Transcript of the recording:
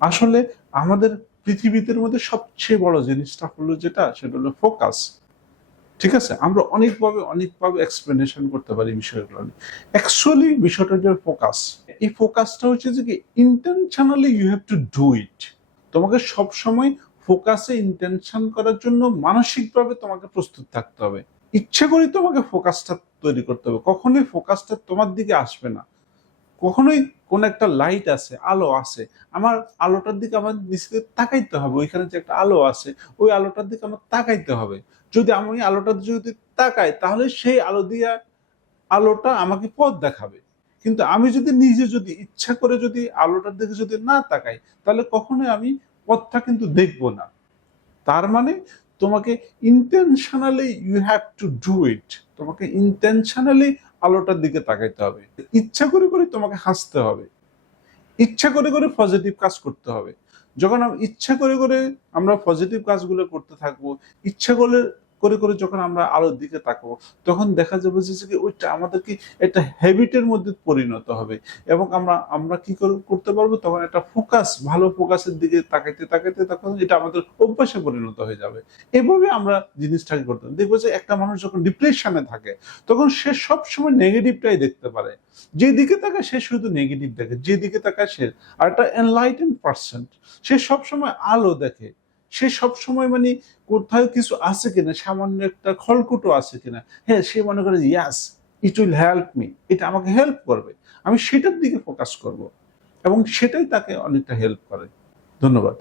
আসলে আমাদের পৃথিবীতে মধ্যে সবচেয়ে বড় জিনিসটা হলো সেটা হলো ফোকাস। ঠিক আছে? আমরা অনেকভাবে এক্সপ্লেনেশন করতে পারি বিষয়গুলো নিয়ে। অ্যাকচুয়ালি বিষয়টা হচ্ছে ফোকাস। এই ফোকাসটা হচ্ছে যে কি intentionally you have to do it. তোমাকে সবসময় ফোকাসে ইনটেনশন করার জন্য মানসিকভাবে তোমাকে প্রস্তুত থাকতে হবে। ইচ্ছে করে তোমাকে ফোকাসটা তৈরি করতে হবে। কখনোই ফোকাসটা তোমার দিকে আসবে না। কখনোই কোন একটা লাইট আছে, আলো আছে। আমার আলোটার দিকে আমার নিচে তাকাইতে হবে। ওইখানে যে একটা আলো আছে, ওই আলোটার দিকে আমার তাকাইতে হবে। যদি আমি ওই আলোটার যদি তাকাই তাহলে সেই আলোটা আমাকে পথ দেখাবে। কিন্তু আমি যদি নিজে যদি ইচ্ছা করে যদি আলোটার দিকে যদি না তাকাই তাহলে কখনোই আমি পথটা কিন্তু দেখব না। তার মানে তোমাকে intentionally you have to do it. তোমাকে ইন্টেনশনালি আলোটার দিকে তাকাইতে হবে। ইচ্ছা করে তোমাকে হাসতে হবে। ইচ্ছা করে পজিটিভ কাজ করতে হবে। যখন ইচ্ছা করে আমরা পজিটিভ কাজগুলো করতে থাকবো, ইচ্ছা করে যখন আমরা আলোর দিকে তাকাবো, তখন দেখা যাবে যে কি ওইটা আমাদেরকে একটা হ্যাবিটের মধ্যে পরিণত হবে এবং আমরা কি করতে পারবো তখন একটা ভালো ফোকাসের দিকে তাকাইতে তখন এটা আমাদের অভ্যাসে পরিণত হয়ে যাবে। এভাবে আমরা জিনিসটাকে করতে দেখবো যে একটা মানুষ যখন ডিপ্রেশনে থাকে তখন সে সবসময় নেগেটিভটাই দেখতে পারে। যেদিকে তাকায় সে শুধু নেগেটিভ দেখে, যেদিকে তাকায় সে আর একটা এনলাইটেন পার্সন সে সবসময় আলো দেখে। সে সবসময় মানে কোথাও কিছু আছে কিনা, সামান্য একটা খড়কুটো আছে কিনা, হ্যাঁ সে মনে করে ইয়াস ইট উইল হেল্প মি, এটা আমাকে হেল্প করবে, আমি সেটার দিকে ফোকাস করব এবং সেটাই তাকে অনেকটা হেল্প করে। ধন্যবাদ।